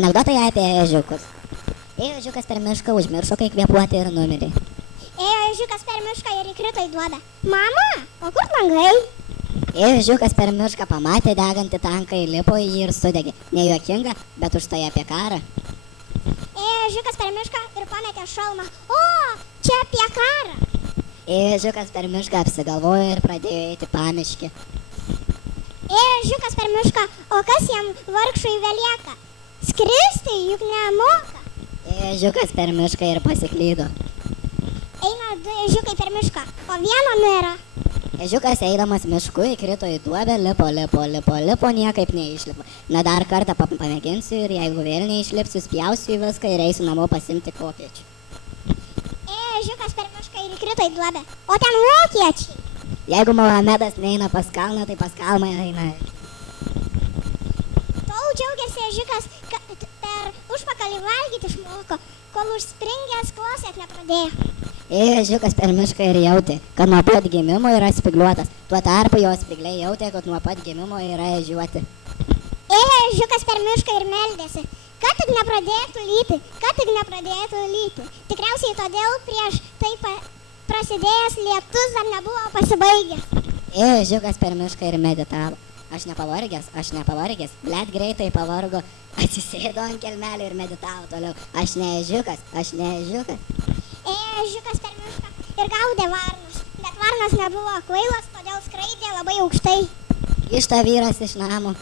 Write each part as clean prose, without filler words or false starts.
Anekdotai apie ežiukus. Ėjo ežiukas per mišką, užmiršo, kai kvėpuoti ir numirė. Ėjo ežiukas per mišką ir įkrito į duobę. Mama, o kur langai? Ėjo ežiukas per mišką, pamatė degantį tanką, įlipo į jį ir sudegė. Nejuokinga, bet už tai apie karą. Ėjo ežiukas per mišką ir pametė šalmą. O, čia apie karą. Ėjo ežiukas per mišką, apsigalvojo ir pradėjo eiti pamiškį. Ėjo ežiukas per mišką, o kas jam vargšui velieka? Skristi juk nemoka. Ėjo ežiukas per mišką ir pasiklydo. Eina du ežiukai per mišką, o vieno nėra. Ežiukas eidamas mišku įkrito į duobę, lipo, niekaip neišlipo. Na dar kartą pamėginsiu ir jeigu vėl neišlipsiu, spjausiu į viską ir eisiu namo pasimti vokiečių. Ėjo ežiukas per mišką ir įkrito į duobę, o ten vokiečiai. Jeigu Mohamedas neina pas kalną, tai pas kalną eina. Tol džiaugiasi ežiukas, kad per užpakalį valgyti išmoko, kol užspringęs kosėt nepradėjo. Ėjo ežiukas per mišką ir jautė, kad nuo pat gimimo yra spygliuotas. Tuo tarpu jo spygliai jautė, kad nuo pat gimimo yra ežiuoti. Ėjo ežiukas per mišką ir meldėsi, kad tik nepradėtų lyti. Tikriausiai todėl prieš tai prasidėjęs lietus dar nebuvo pasibaigęs. Ėjo ežiukas per mišką ir meditavo. Aš nepavargęs, blet greitai pavargo, atsisėdo ant kelmelio ir meditavo toliau. Aš ne ežiukas. Ėjo ežiukas per mišką ir gaudė varnas, bet varnas nebuvo kvailas, todėl skraidė labai aukštai. Grįžta vyras iš namo,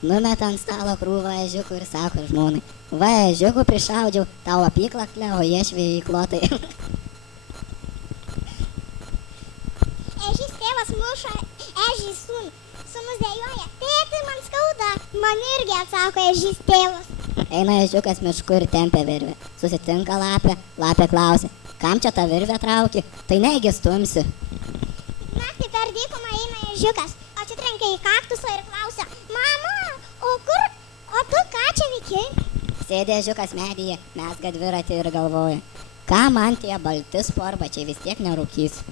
numeta ant stalo krūvą ežiukų ir sako žmonai, va ežiukų prišaudžiau, tau apyklaklę, o iešviai įklotai. Ežys tėvas muša ežį sūnų. Sūnus dėjoja, tėti man skauda, man irgi atsako ežys tėvas. Eina ežiukas mišku ir tempia virvę. Susitinka lapė klausia, kam čia tą virvę trauki, tai negi stumsi. Naktį per dykumą eina ežiukas, atsitrenkia į kaktusą ir klausia, mama, o tu ką čia veiki? Sėdė ežiukas medyje, mezga dviratį ir galvoja, ką man tie balti sportbačiai vis tiek nerūkys.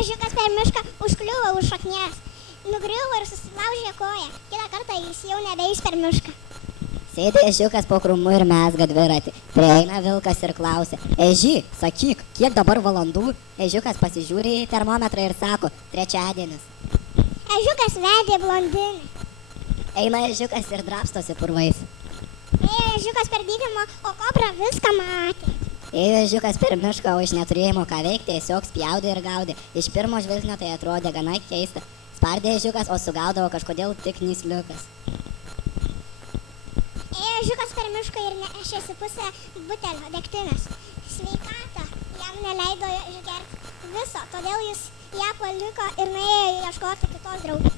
Ežiukas per mišką užkliuvo už šaknies, nugriuvo ir susilaužė koją, kitą kartą jis jau nebeis per mišką. Sėdė ežiukas po krūmu ir mezga dviratį. Prieina vilkas ir klausia, eži, sakyk, kiek dabar valandų? Ežiukas pasižiūrė į termometrą ir sako, trečiadienis. Ežiukas vedė blondinį. Eina ežiukas ir drapstosi purvais. Ėjo ežiukas per dykumą, o kobra viską matė. Ėjo ežiukas per mišką, o iš neturėjimo ką veikti, tiesiog spjaudė ir gaudė. Iš pirmo žvilgsnio tai atrodė gana keista. Spardė ežiukas, o sugaudavo kažkodėl tik nysliukas. Ėjo ežiukas per mišką ir nešėsi pusę butelio degtinės. Sveikata jam neleido išgerti viso, todėl jis ją paliko ir nuėjo ieškoti kitos draugės.